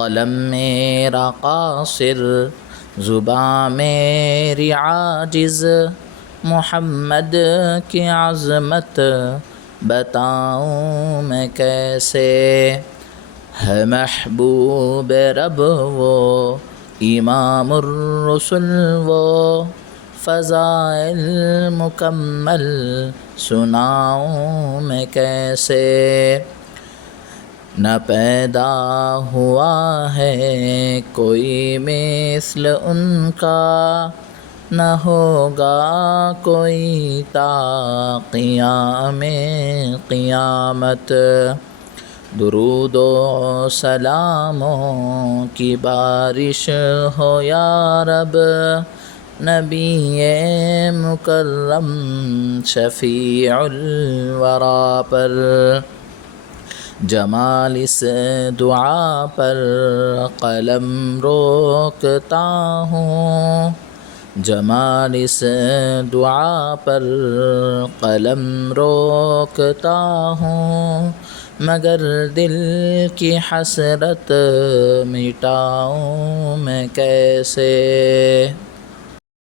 قلم میرا قاصر، زباں میری عاجز، محمد کی عظمت بتاؤں میں کیسے۔ ہے محبوب رب وہ، امام الرسل وہ، فضائل مکمل سناؤں میں کیسے۔ نہ پیدا ہوا ہے کوئی مثل ان کا، نہ ہوگا کوئی تا قیام قیامت۔ درود و سلاموں کی بارش ہو یا رب، نبی مکرم شفیع الورا پر۔ جمال اس دعا پر قلم روکتا ہوں، جمال اس دعا پر قلم روکتا ہوں، مگر دل کی حسرت مٹاؤں میں کیسے۔